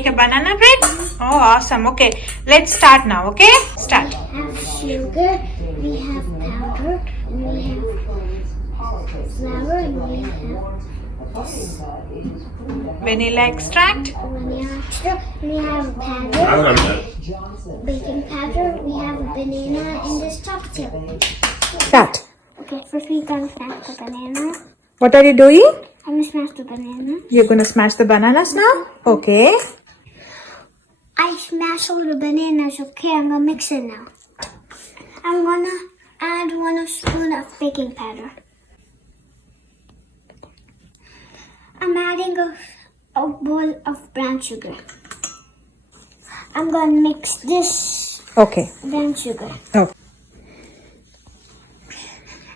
make a banana bread? Oh, awesome. Okay, let's start now. Okay, start. We have sugar, we have powder, and we have flour, and we have Vanilla extract. vanilla extract, we have powder, baking powder, we have a banana, and this chocolate chip. Start. Okay, first we're gonna smash the banana. What are you doing? I'm gonna smash the banana. You're gonna smash the bananas now? Okay. I smashed all the bananas. Okay, I'm gonna mix it now. I'm gonna add 1 spoon of baking powder. I'm adding a bowl of brown sugar. I'm gonna mix this Okay. brown sugar. Oh.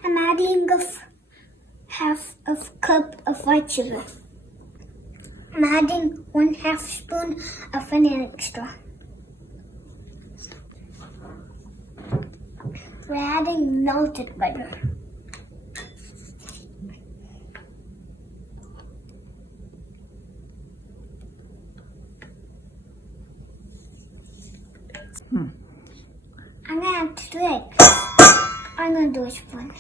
I'm adding half of cup of white sugar. I'm adding 1/2 spoon of vanilla extra. We're adding melted butter. I'm gonna add 2 eggs. I'm gonna do a spoon.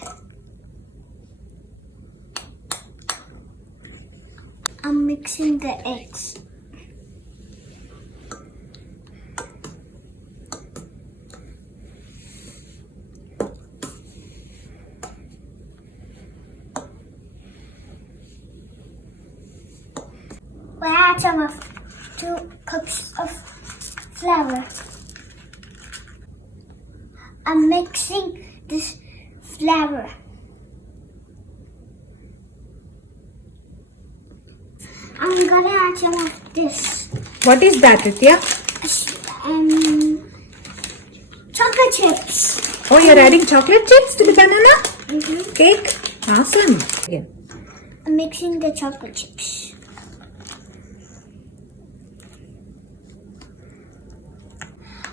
I'm mixing the eggs. We add some of 2 cups of flour. I'm mixing this flour. I'm gonna add some of this. What is that, Ritya? Chocolate chips. Oh, you're adding chocolate chips to the banana Mm-hmm. cake? Awesome. Again. I'm mixing the chocolate chips.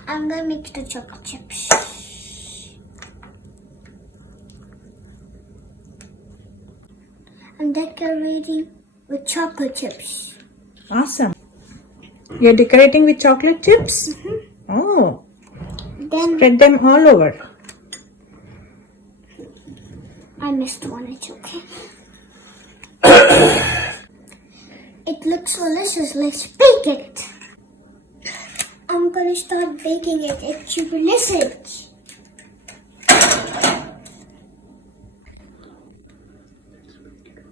I'm gonna mix the chocolate chips. I'm decorating with chocolate chips. Awesome. You're decorating with chocolate chips? Oh, Then spread them all over. I missed one, it's okay. It looks delicious, let's bake it. I'm gonna start baking it. It's super delicious.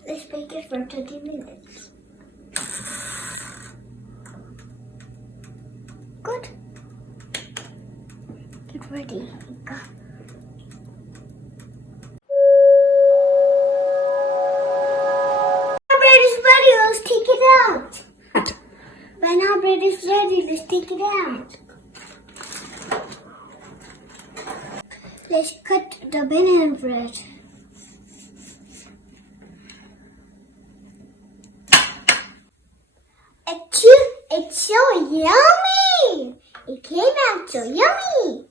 Let's bake it for 30 minutes. Good. Get ready. Go. Our bread is ready. Let's take it out. When our bread is ready, let's take it out. Let's cut the banana bread. Achoo! It's so yummy! It came out so yummy!